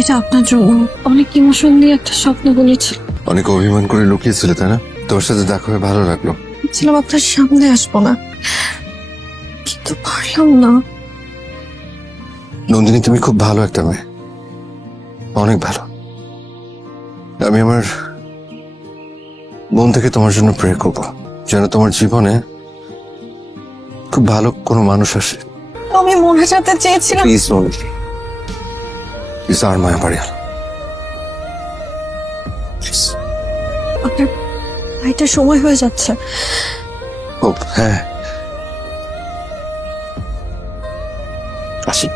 এটা আপনার জন্য। অনেক ইমোশন নিয়ে একটা স্বপ্ন বলেছি। অনেক অভিমান করে লুকিয়েছিলে তাই না? তোর সাথে দেখা হয়ে ভালো লাগলো। ছিলাম আপনার সামনে আসবো না, কিন্তু পারলাম না। নন্দিনী, তুমি খুব ভালো একটা মেয়ে, অনেক ভালো। আমি আমার মন থেকে তোমার জন্য প্রে করবো যেন তোমার জীবনে খুব ভালো কোনো মানুষ আসে। আমি মনে যেতে চেয়েছিলাম। প্লিজ নন্দিনী, প্লিজ আর মায়া বাড়ি আপনার ভাইটার সময় হয়ে যাচ্ছে। ও হ্যাঁ, আসি।